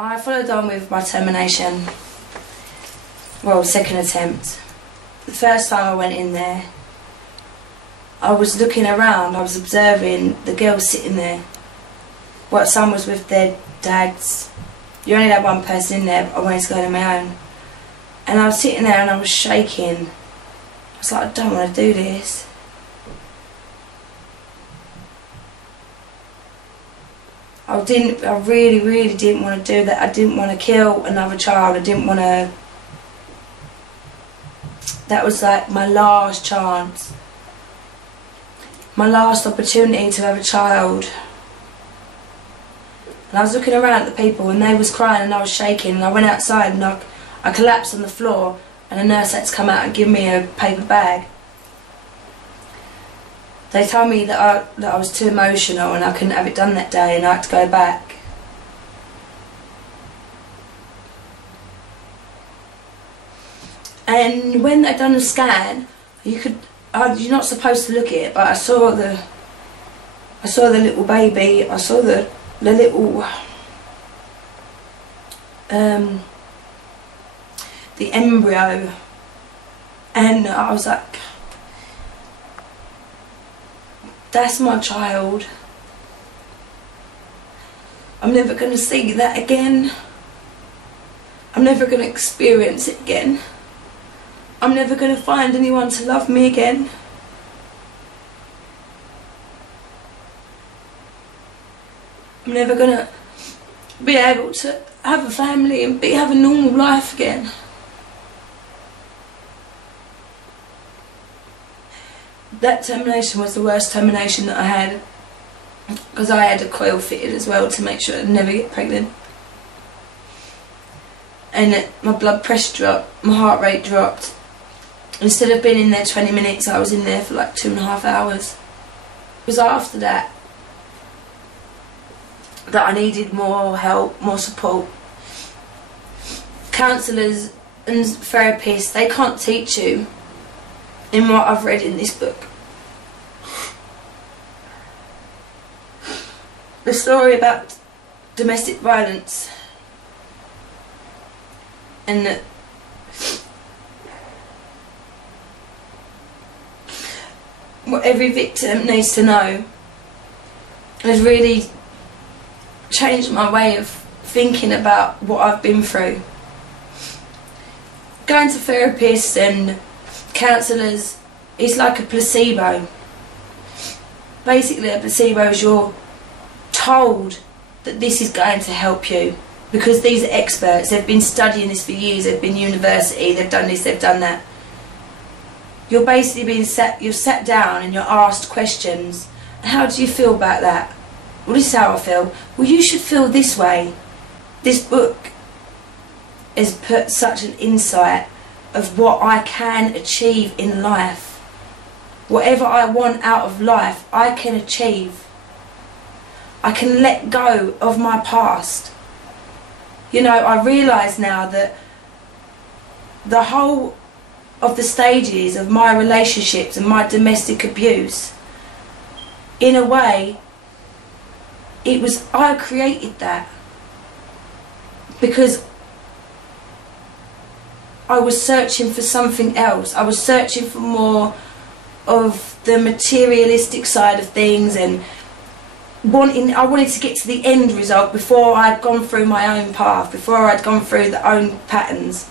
I followed on with my termination, well, second attempt. The first time I went in there, I was looking around, I was observing the girls sitting there. Well, some was with their dads. You only had one person in there, but I wanted to go on my own. And I was sitting there and I was shaking. I was like, I don't want to do this. I really didn't want to do that. I didn't want to kill another child. I didn't want to. That was like my last chance. My last opportunity to have a child. And I was looking around at the people and they was crying and I was shaking, and I went outside and I collapsed on the floor, and a nurse had to come out and give me a paper bag. They told me that I was too emotional and I couldn't have it done that day, and I had to go back. And when they done the scan, you're not supposed to look at it, but I saw the little baby, I saw the little the embryo, and I was like, that's my child. I'm never going to see that again. I'm never going to experience it again. I'm never going to find anyone to love me again. I'm never going to be able to have a family and have a normal life again. That termination was the worst termination that I had, because I had a coil fitted as well to make sure I'd never get pregnant. And my blood pressure dropped, my heart rate dropped. Instead of being in there 20 minutes, I was in there for like 2.5 hours. It was after that I needed more help, more support. Counsellors and therapists, they can't teach you in what I've read in this book. The story about domestic violence, and that what every victim needs to know has really changed my way of thinking about what I've been through. Going to therapists and counsellors is like a placebo. Basically, a placebo is you're told that this is going to help you because these are experts, they've been studying this for years, they've been university, they've done this, they've done that. You're basically being you're sat down and you're asked questions. How do you feel about that? Well, this is how I feel. Well, you should feel this way. This book has put such an insight of what I can achieve in life. Whatever I want out of life, I can achieve. I can let go of my past. You know, I realise now that the whole of the stages of my relationships and my domestic abuse, in a way, I created that because I was searching for something else. I was searching for more of the materialistic side of things, and I wanted to get to the end result before I'd gone through my own path, before I'd gone through the own patterns.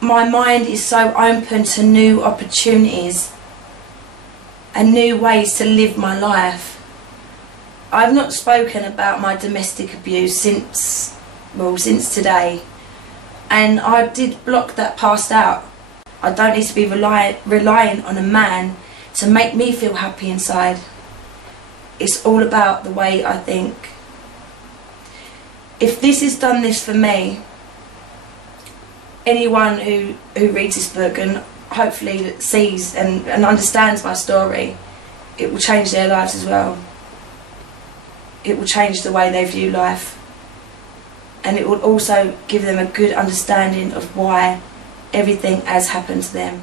My mind is so open to new opportunities and new ways to live my life. I've not spoken about my domestic abuse since today, and I did block that past out. I don't need to be relying on a man to make me feel happy inside. It's all about the way I think. If this has done this for me, anyone who reads this book and hopefully sees and understands my story, it will change their lives as well. It will change the way they view life, and it will also give them a good understanding of why everything has happened to them.